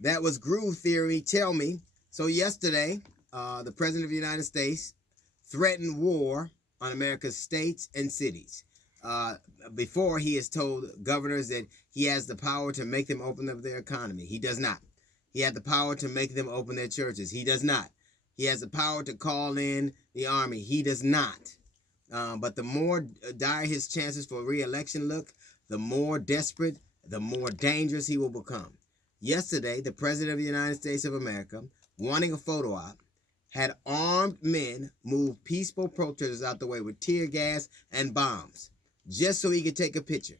That was groove theory. Tell me. So yesterday, the President of the United States threatened war on America's states and cities. Uh, Before, he has told governors that he has the power to make them open up their economy. He does not. He had the power to make them open their churches. He does not. He has the power to call in the army. He does not. But the more dire his chances for re-election look, the more desperate, the more dangerous he will become. Yesterday, the President of the United States of America, wanting a photo op, had armed men move peaceful protesters out the way with tear gas and bombs, just so he could take a picture.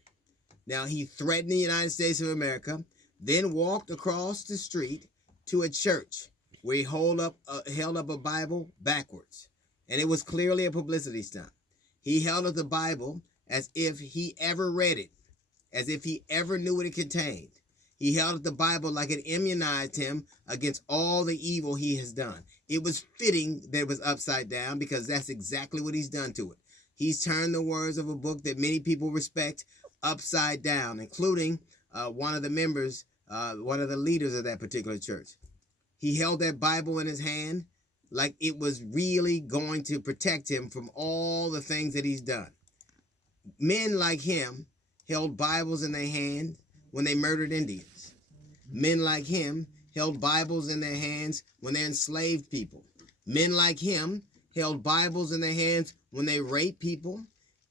Now, he threatened the United States of America, then walked across the street to a church where he held up a Bible backwards. And it was clearly a publicity stunt. He held up the Bible as if he ever read it, as if he ever knew what it contained. He held up the Bible like it immunized him against all the evil he has done. It was fitting that it was upside down because that's exactly what he's done to it. He's turned the words of a book that many people respect upside down, including one of the members, one of the leaders of that particular church. He held that Bible in his hand like it was really going to protect him from all the things that he's done. Men like him held Bibles in their hand when they murdered Indians. Men like him held Bibles in their hands when they enslaved people. Men like him held Bibles in their hands when they raped people.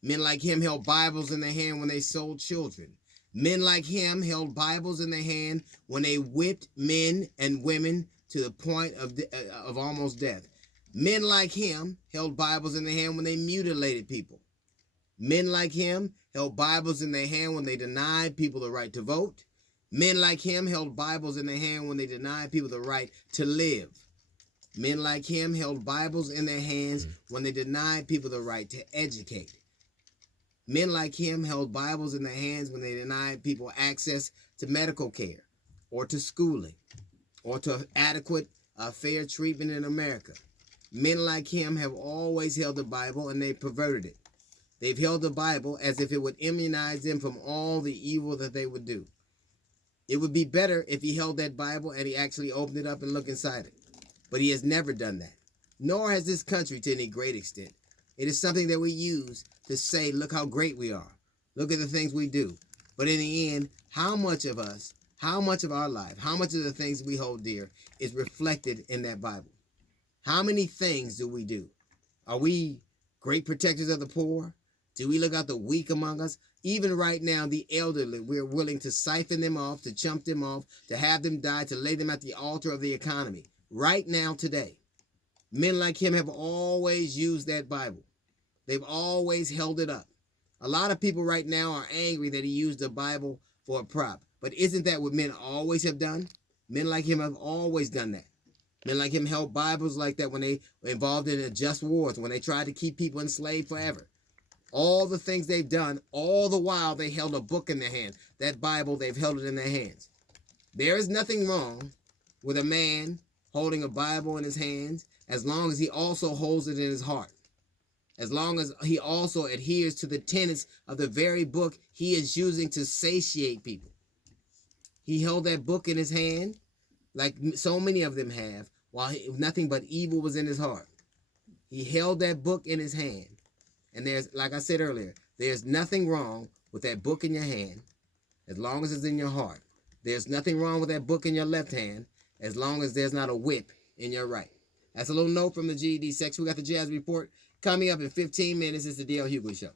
Men like him held Bibles in their hand when they sold children. Men like him held Bibles in their hand when they whipped men and women to the point of almost death. Men like him held Bibles in their hand when they mutilated people. Men like him held Bibles in their hand when they denied people the right to vote. Men like him held Bibles in their hand when they denied people the right to live. Men like him held Bibles in their hands when they denied people the right to educate. Men like him held Bibles in their hands when they denied people access to medical care or to schooling or to adequate, fair treatment in America. Men like him have always held the Bible and they perverted it. They've held the Bible as if it would immunize them from all the evil that they would do. It would be better if he held that Bible and he actually opened it up and looked inside it. But he has never done that. Nor has this country to any great extent. It is something that we use to say, look how great we are. Look at the things we do. But in the end, how much of us, how much of our life, how much of the things we hold dear is reflected in that Bible? How many things do we do? Are we great protectors of the poor? Do we look out the weak among us? Even right now, the elderly, we're willing to siphon them off, to chump them off, to have them die, to lay them at the altar of the economy. Right now, today, men like him have always used that Bible. They've always held it up. A lot of people right now are angry that he used the Bible for a prop. But isn't that what men always have done? Men like him have always done that. Men like him held Bibles like that when they were involved in the just wars, when they tried to keep people enslaved forever. All the things they've done, all the while they held a book in their hand. That Bible, they've held it in their hands. There is nothing wrong with a man holding a Bible in his hands as long as he also holds it in his heart. As long as he also adheres to the tenets of the very book he is using to satiate people. He held that book in his hand, like so many of them have, while nothing but evil was in his heart. He held that book in his hand. And there's, like I said earlier, there's nothing wrong with that book in your hand as long as it's in your heart. There's nothing wrong with that book in your left hand as long as there's not a whip in your right. That's a little note from the GED section. We got the Jazz Report coming up in 15 minutes. It's the D.L. Hughley Show.